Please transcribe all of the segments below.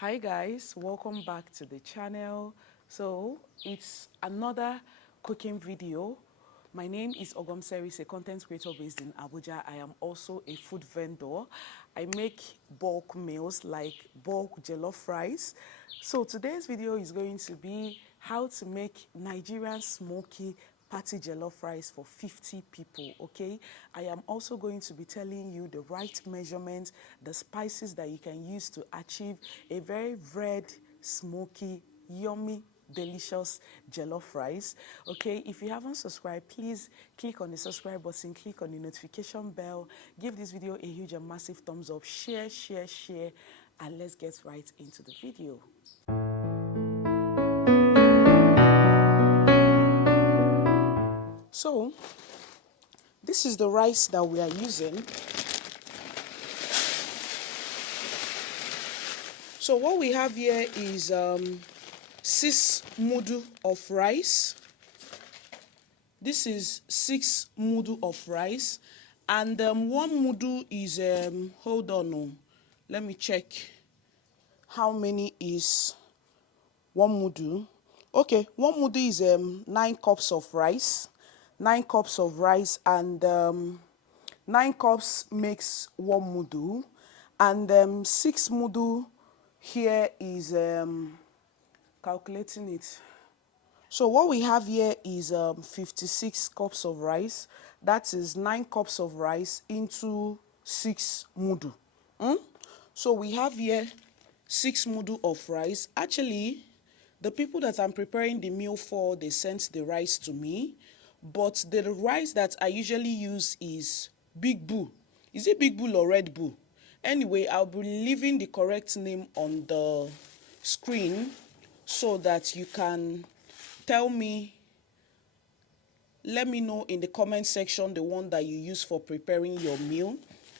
Hi guys, welcome back to the channel. So it's another cooking video. My name is OGOM'S, a content creator based in Abuja. I am also a food vendor. I make bulk meals like bulk jollof rice. So today's video is going to be how to make Nigerian smoky party jollof rice for 50 people, okay? I am also going to be telling you the right measurements, the spices that you can use to achieve a very red, smoky, yummy, delicious jollof rice, okay? If you haven't subscribed, please click on the subscribe button, click on the notification bell, give this video a huge and massive thumbs up, share, and let's get right into the video. So, this is the rice that we are using. So what we have here is 6 mudu of rice. This is 6 mudu of rice. And 1 mudu is, hold on, let me check how many is 1 mudu. Okay, 1 mudu is 9 cups of rice. 9 cups of rice, and 9 cups makes 1 mudu, and 6 mudu here is calculating it. So what we have here is 56 cups of rice. That is 9 cups of rice into 6 mudu. So we have here 6 mudu of rice. Actually, the people that I'm preparing the meal for, they sent the rice to me. But the rice that I usually use is Big Boo. Is it Big Bull or Red Bull? Anyway, I'll be leaving the correct name on the screen so that you can tell me, let me know in the comment section the one that you use for preparing your meal.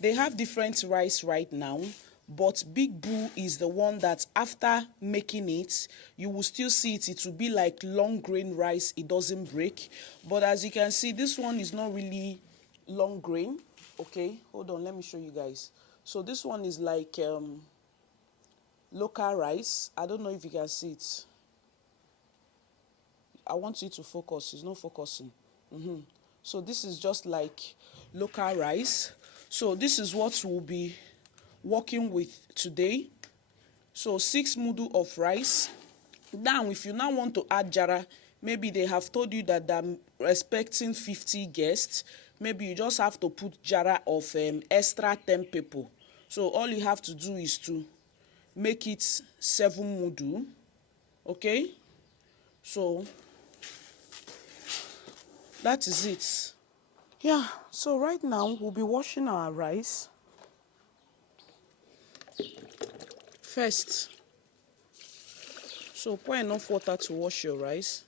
They have different rice right now, but Big Boo is the one that after making it, you will still see it. It will be like long grain rice. It doesn't break. But as you can see, this one is not really long grain. Okay, hold on. Let me show you guys. So this one is like local rice. I don't know if you can see it. I want you to focus. It's not focusing. So this is just like local rice. So this is what we'll be working with today. So 6 mudu of rice. Now if you now want to add jara, maybe they have told you that they're expecting 50 guests, maybe you just have to put jara of extra 10 people. So all you have to do is to make it 7 mudu. Okay, so that is it. Yeah, so right now we'll be washing our rice. First, so pour enough water to wash your rice.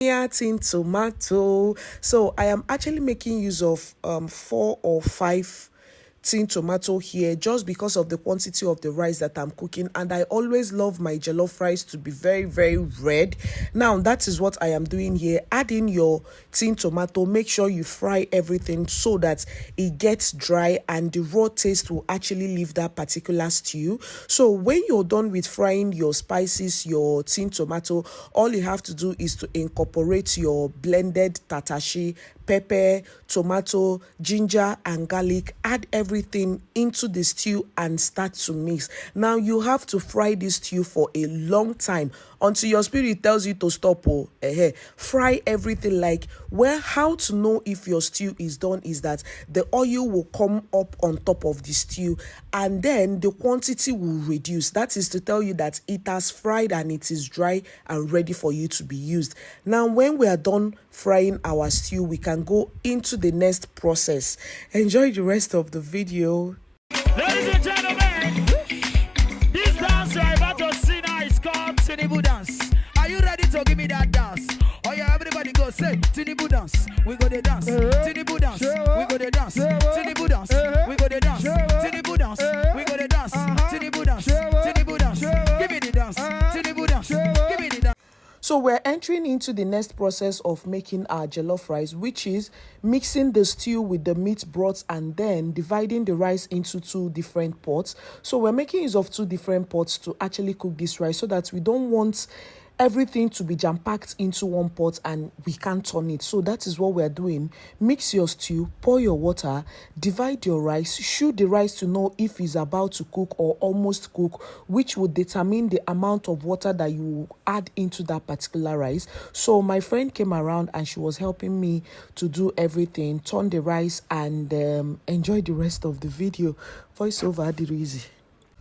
Tin tomato. So I am actually making use of 4 or 5 tin tomato here just because of the quantity of the rice that I'm cooking, and I always love my jollof rice to be very, very red. Now that is what I am doing here. Add in your tin tomato, make sure you fry everything so that it gets dry and the raw taste will actually leave that particular stew. So when you're done with frying your spices, your tin tomato, all you have to do is to incorporate your blended tatashi, pepper, tomato, ginger and garlic. Add everything into the stew and start to mix. Now you have to fry this stew for a long time until your spirit tells you to stop. Fry everything. Like, well, how to know if your stew is done is that the oil will come up on top of the stew and then the quantity will reduce. That is to tell you that it has fried and it is dry and ready for you to be used. Now when we are done frying our stew, we can go into the next process. Enjoy the rest of the video. Ladies and gentlemen, this dance you're about to see now is called Tinubu dance. Are you ready to give me that dance? Oh yeah, everybody go say Tinubu dance. We go the dance. Tinubu dance. We go the dance. Tinubu dance. We go the dance. Tinubu dance. We go the dance. Tinubu dance. Tinubu dance. Give me the dance. Tinubu dance. Give me the dance. So we're entering into the next process of making our jollof rice, which is mixing the stew with the meat broth and then dividing the rice into 2 different pots. So we're making use of 2 different pots to actually cook this rice so that we don't want everything to be jam-packed into one pot and we can't turn it. So that is what we're doing. Mix your stew, pour your water, divide your rice, chew the rice to know if it's about to cook or almost cook, which will determine the amount of water that you will add into that particular rice. So my friend came around and she was helping me to do everything, turn the rice and enjoy the rest of the video. Voiceover Adirizi.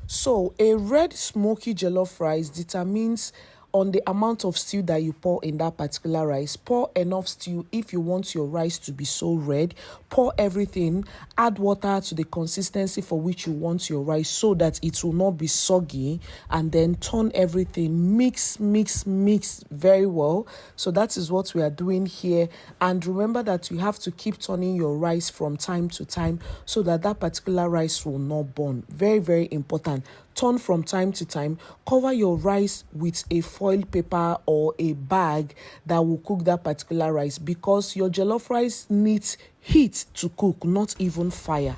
So a red smoky jollof rice determines on the amount of stew that you pour in that particular rice. Pour enough stew if you want your rice to be so red. Pour everything, add water to the consistency for which you want your rice so that it will not be soggy, and then turn everything, mix very well. So that is what we are doing here. And remember that you have to keep turning your rice from time to time so that that particular rice will not burn. Very, very important. Turn from time to time. Cover your rice with a foil paper or a bag that will cook that particular rice, because your jollof rice needs heat to cook, not even fire.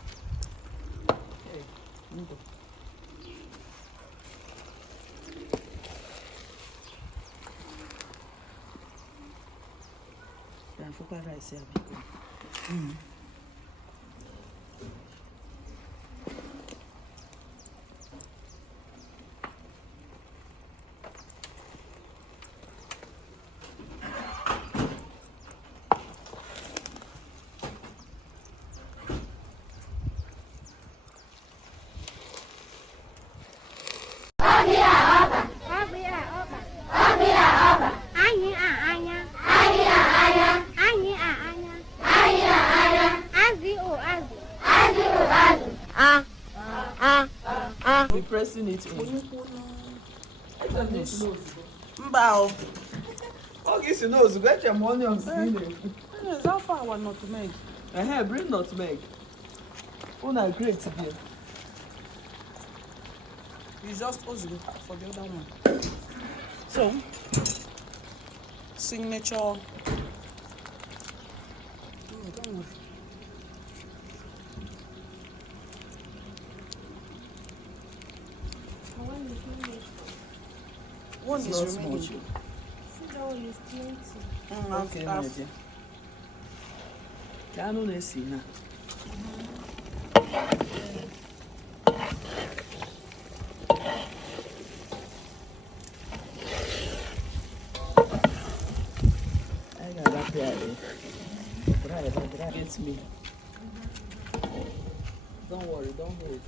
Be pressing it in. Okay, so no, get your onions in it. Is that for our nutmeg? Bring nutmeg. Una great today. You just pause it for the other one. So, signature. One is remaining. Okay, my dear. Can't you see now? I got that there. It's me. Don't worry, don't worry.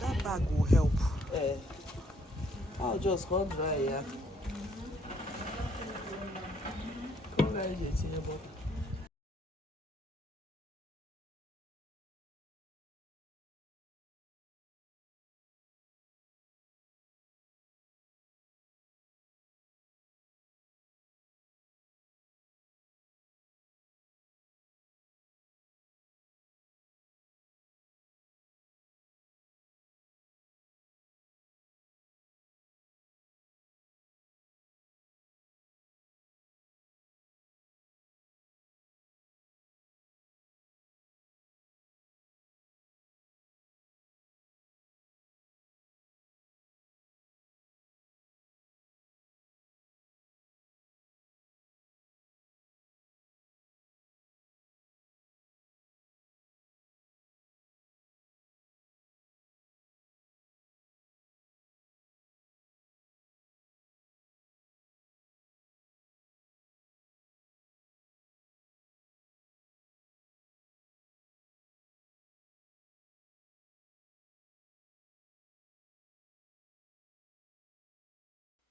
That bag will help. I'll just go dry, yeah. tinye butter.